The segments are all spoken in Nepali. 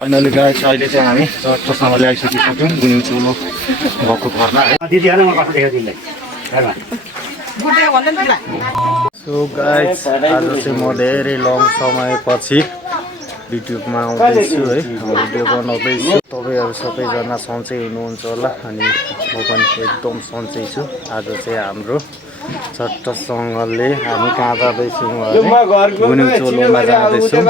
फाइनली गाइस अहिले चाहिँ हामी चट्टोसँगले आइसकिसक्यौँ गुनिउ चोलो भएको घरमा है। सो गाइस आज चाहिँ म धेरै लङ समयपछि युट्युबमा आउँदैछु है, भिडियो बनाउँदैछु। तपाईँहरू सबैजना सन्चै हुनुहुन्छ होला अनि म पनि एकदम सन्चै छु। आज चाहिँ हाम्रो चट्टसँगले हामी कहाँ जाँदैछौँ भने गुनिउ चोलोमा जाँदैछौँ।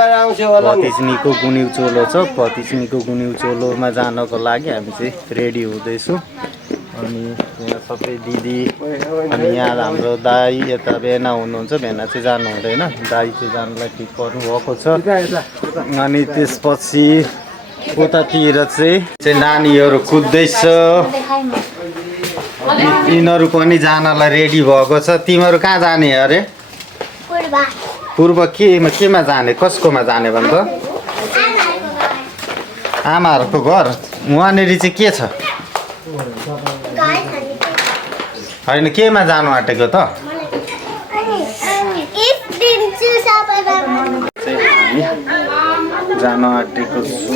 भतिजनीको गुनिउ चोलो छ, भतिजनीको गुनिउ चोलोमा जानको लागि हामी चाहिँ रेडी हुँदैछौँ। अनि यहाँ सबै दिदी अनि यहाँ हाम्रो दाई यता भेना हुनुहुन्छ, भेना चाहिँ जानु हुँदैन, दाई चाहिँ जानुलाई ठिक गर्नुभएको छ। अनि त्यसपछि उतातिर चाहिँ नानीहरू कुद्दैछ, यिनीहरू पनि जानलाई रेडी भएको छ। तिमीहरू कहाँ जाने अरे? पूर्व केमा जाने, कसकोमा जाने भन्छ? आमाहरूको घर उहाँनिर चाहिँ के छ? होइन केमा जानु आँटेको त? जान आँटेको छु।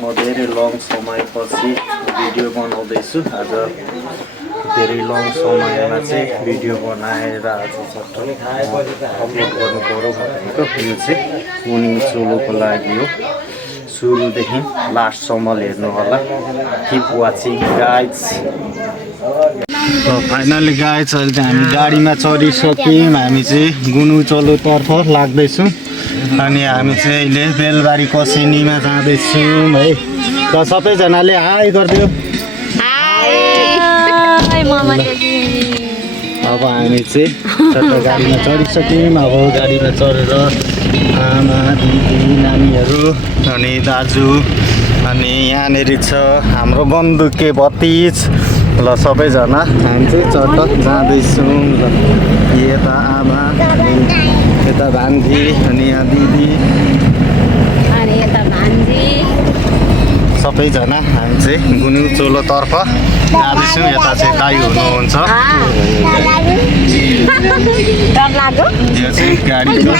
म धेरै लङ समयपछि भिडियो बनाउँदैछु। आज धेरै लङ समयमा चाहिँ भिडियो बनाएर आज अपलोड गर्नु पर्यो भनेको। यो चाहिँ गुनिउ चोलोको लागि हो। सुरुदेखि लास्टसम्म हेर्नु होला। Keep watching guys. Finally guys अहिले चाहिँ हामी गाडीमा चढिसक्यौँ। हामी चाहिँ गुनिउ चोलोतर्फ लाग्दैछौँ अनि हामी चाहिँ अहिले बेलबारी कसेनीमा जाँदैछौँ है। त सबैजनाले हाई गरिदियो। अब हामी चाहिँ चट्ट गाडीमा चढिसक्यौँ। अब गाडीमा चढेर आमा दिदी नानीहरू अनि दाजु अनि यहाँनिर छ हाम्रो बन्दुके भतिज ल सबैजना हामी चाहिँ चट्ट जाँदैछौँ। ल यता आमा अनि यता भान्जी अनि यहाँ दिदी अनि यता भान्जी सबैजना हामी चाहिँ गुनिउ चोलोतर्फ जाँदैछौँ। यता चाहिँ दाइ हुनुहुन्छ। यो चाहिँ गाडीको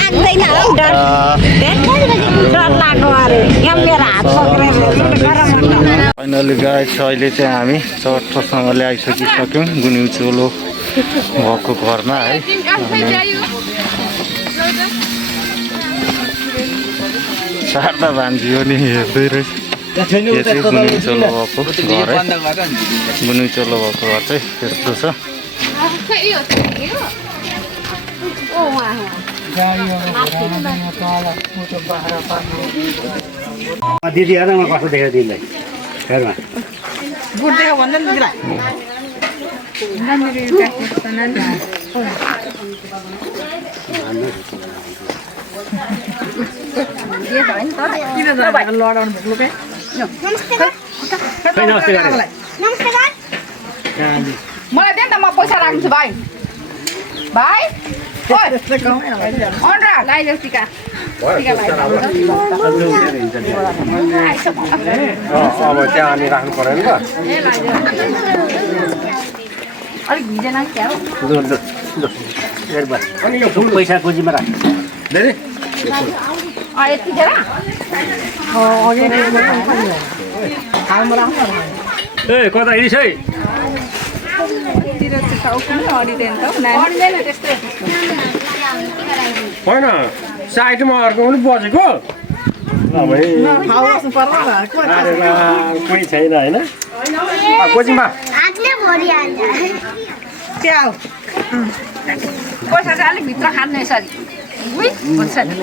फाइनली गाइस अहिले चाहिँ हामी चट्टसँगले आइसकिसक्यौँ गुनिउ चोलो भएको घरमा है। शारदा भान्जी हो नि हेर्दै रहेछ। यो चाहिँ गुनिउ चोलो भएको घर है। गुनिउ चोलो भएको घर चाहिँ यस्तो छ। दिदी हेर म कस्तो देखेँ तिमीलाई घरमा गुड देख्यो भन्दा नि दिदीलाई लडाउनु भोग्लो पे मलाई दे न म पैसा राख्छु भाइ भाइ लगाइदेऊ टिका अब त्यहाँ अनि राख्नु परेन त अलिक भिजेन क्या हो अनि यो फुल पैसा गोजीमा राख धेरै यति धेरै ए कता हिँडिस है होइन साइडमा अर्को पनि बसेको कोही छैन होइन कोचिङमा पैसा चाहिँ अलिक भित्र खानु यसरी हुन्छ नि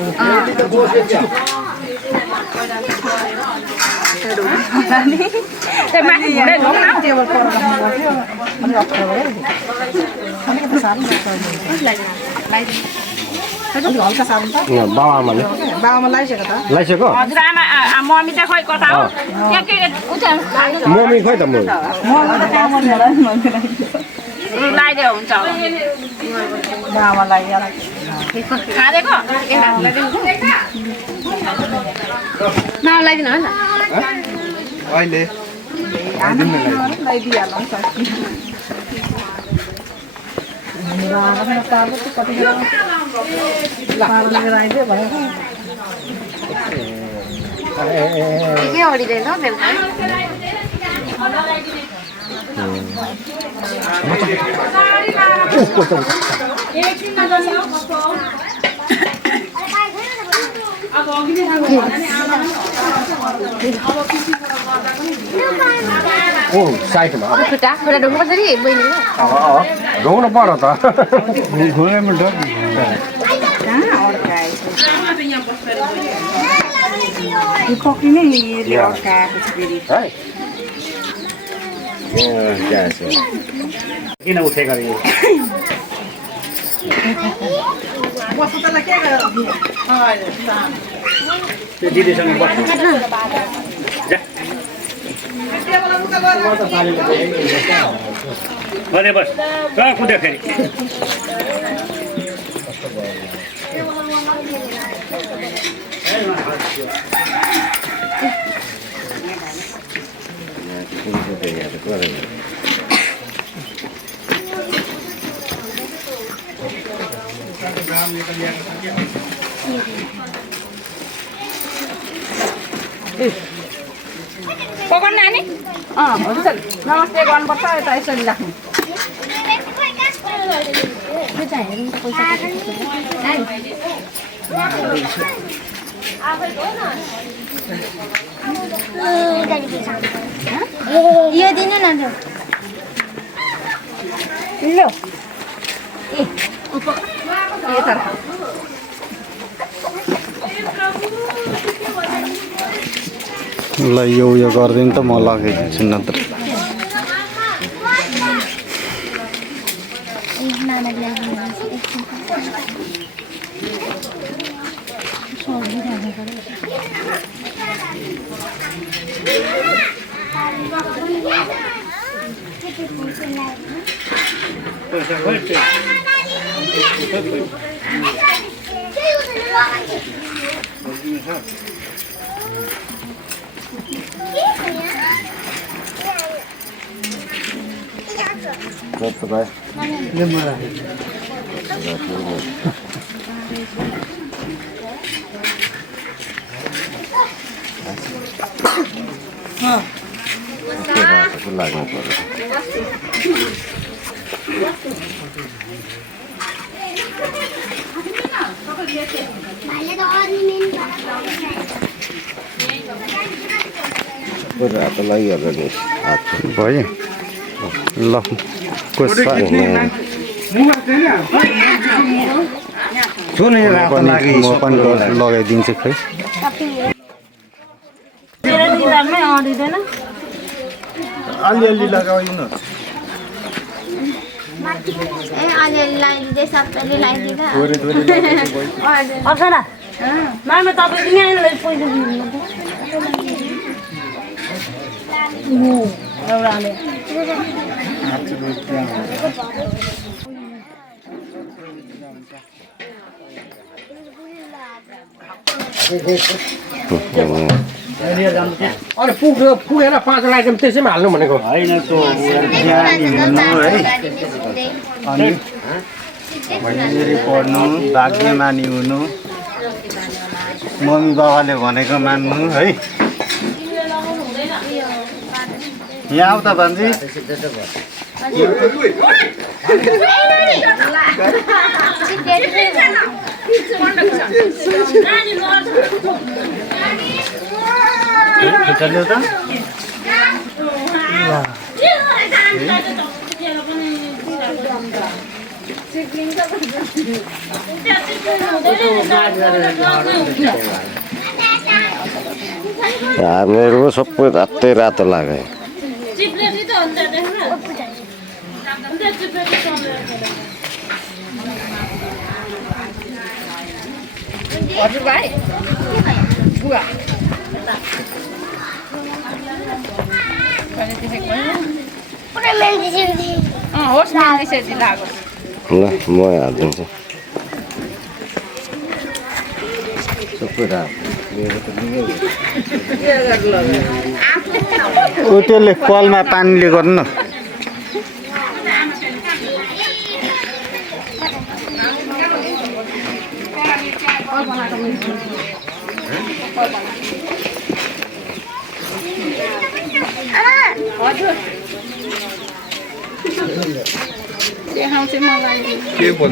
माथि घुँडै ढोक न बाबाआमाले लगाइसक्यो हजुर आमा मम्मी चाहिँ खोइ कता हो मम्मी खोइ त म लगाइदियो हुन्छ खाँदेको नलाइदिनु हो अहिले के ओडिदैन बेलुका ओ साइडमा खुट्टा खुट्टा ढुक्नुपर्छ नि बहिनीले ढोग्नु पर्यो त पक्रिने यसले अड्काएको छ फेरि किन उठेको अरे यो बस्नु तँलाई के गर्यो त्यो दिदीसँग बस्नु जा अरे बस कहाँ कुद्यो फेरि पकड नानी हुन्छ नमस्ते गर्नुपर्छ यता यसरी राख्नु यो दिन न ल यता राख ल यो गरिदिनु त म लगाइदिन्छु नत्र लाग्नु पर्यो रातो लागिहाल्छ नि भयो ल म पनि लगाइदिन्छु खै अलिअलि लगाइदिनु अलिअलि लगाइदिँदै सबैले लगाइदिँदा मामा तपाईँ पनि आएर पैसा दिनु एउटाले अनि पुगेर 5 आइटम त्यसैमा हाल्नु भनेको होइन त्यो अनि भैलेरी पढ्नु भाग्यमानी हुनु मम्मी बाबाले भनेको मान्नु है यहाँ आऊ त भान्जी ल्याउ त मेरो सबै रातै रातो लाग्यो हजुर भाइ बुवा होस् मेन्दी लागोस् ल म हालिदिन्छु सबै रातो त्यसले कलमा पानीले गर्नु न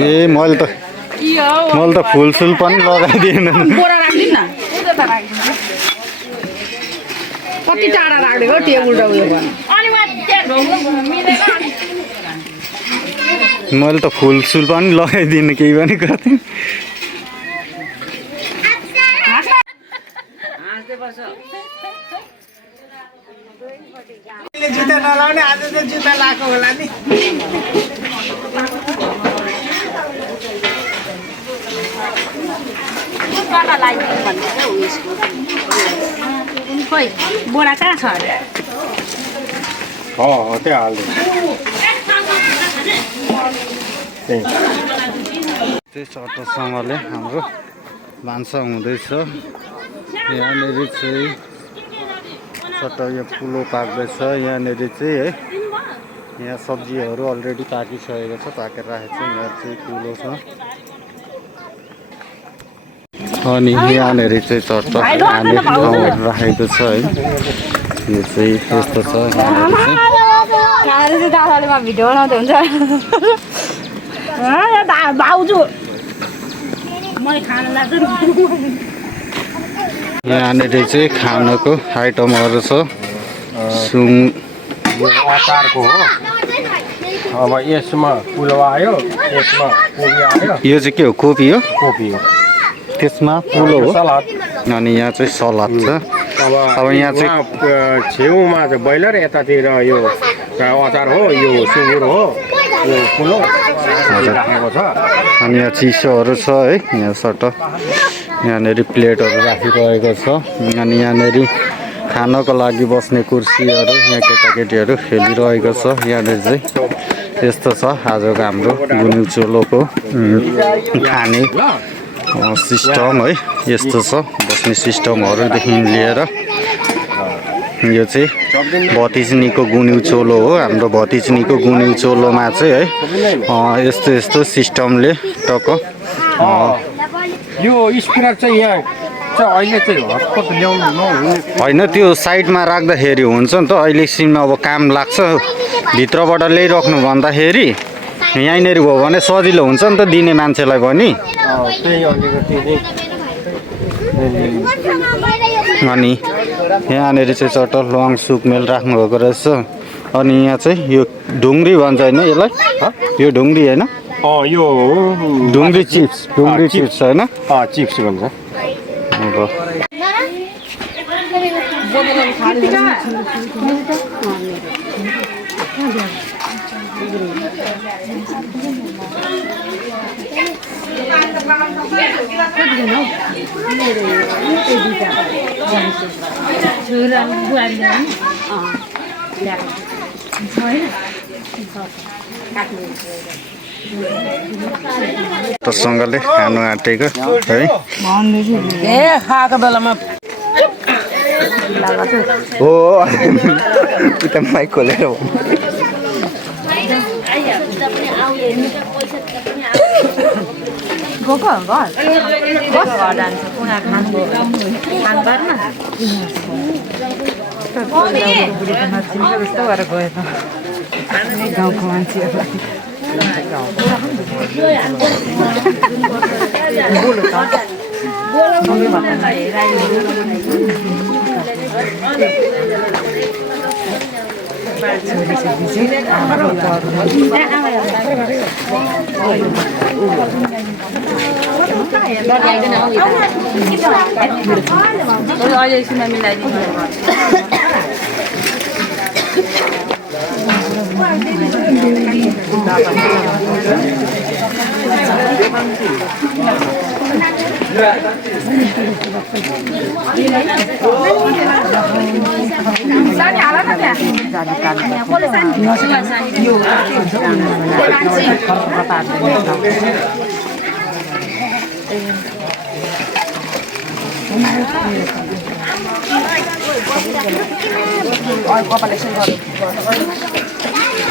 ए मैले त फुलसुल पनि लगाइदिएन बोरा राखिदिनु न कति टाढा राखिदिएको टेबुल र उयो गर्नु मैले त फुलसुल पनि लगाइदिएन केही पनि गर्दिनँ जुत्ता नलाउने आज त जुत्ता लाएको होला नि खोइ बोरा कहाँ छ त्यहाँ हाल्दै त्यही चट्टसँगले हाम्रो भान्सा हुँदैछ यहाँनिर चाहिँ चट्ट यो पुलो पाक्दैछ यहाँनिर चाहिँ है यहाँ सब्जीहरू अलरेडी पाकिसकेको छ पाकेर राखेको छ यहाँ चाहिँ पुलो छ अनि यहाँनिर चाहिँ चट्ट हाल्ने ठाउँहरू राखेको छ है यो चाहिँ यस्तो छ भिडियो बनाउँदै हुन्छ भाउजू मैले खाना लाग्छ यहाँनिर चाहिँ खानको आइटमहरू छ सुङ अचारको हो अब यसमा पुलो आयो यसमा कोपी आयो यो चाहिँ के हो कोपी हो कोपी हो त्यसमा पुलो हो सलाद अनि यहाँ चाहिँ सलाद छ अब यहाँ चाहिँ छेउमा चाहिँ बैलर यतातिर यो अचार हो यो सुँगुर हो यो पुलो राखेको छ अनि यहाँ चिसोहरू छ है यहाँ सट्ट यहाँनिर प्लेटहरू राखिरहेको छ अनि यहाँनिर खानको लागि बस्ने कुर्सीहरू यहाँ केटाकेटीहरू खेलिरहेको छ यहाँनिर चाहिँ यस्तो छ आजको हाम्रो गुन्यु चोलोको खाने सिस्टम है यस्तो छ बस्ने सिस्टमहरूदेखि लिएर यो चाहिँ भतिजनीको गुन्यु चोलो हो हाम्रो भतिजनीको गुन्यु चोलोमा चाहिँ है यस्तो यस्तो सिस्टमले टक्क यो स्पिकर चाहिँ यहाँ चाहिँ अहिले चाहिँ हतपत ल्याउनु नहुने होइन त्यो साइडमा राख्दाखेरि हुन्छ नि त अहिले एकछिनमा अब काम लाग्छ भित्रबाट ल्याइराख्नु भन्दाखेरि यहीँनिर भयो भने सजिलो हुन्छ नि त दिने मान्छेलाई पनि त्यही अलिकति अनि यहाँनिर चाहिँ चट्ट लङ सुकमेल राख्नुभएको रहेछ अनि यहाँ चाहिँ यो ढुङ्ग्री भन्छ होइन यसलाई यो ढुङ्ग्री होइन यो ढुङ्ग्री चिप्स होइन चिप्स भन्छ अब सँगले खानु आँटेको है खाएको बेलामा हो उता माइक खोलेर गएको घर जान्छ पुरा खानु पार्न जस्तो भएर गयो त गाउँको मान्छेहरूलाई अहिले एकछिनमा मिलाइदिनु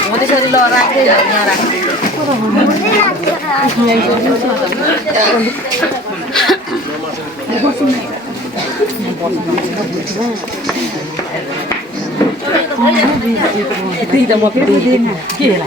हो त्यसरी ल राख्दै यहाँ राख्दै त्यही त म के होला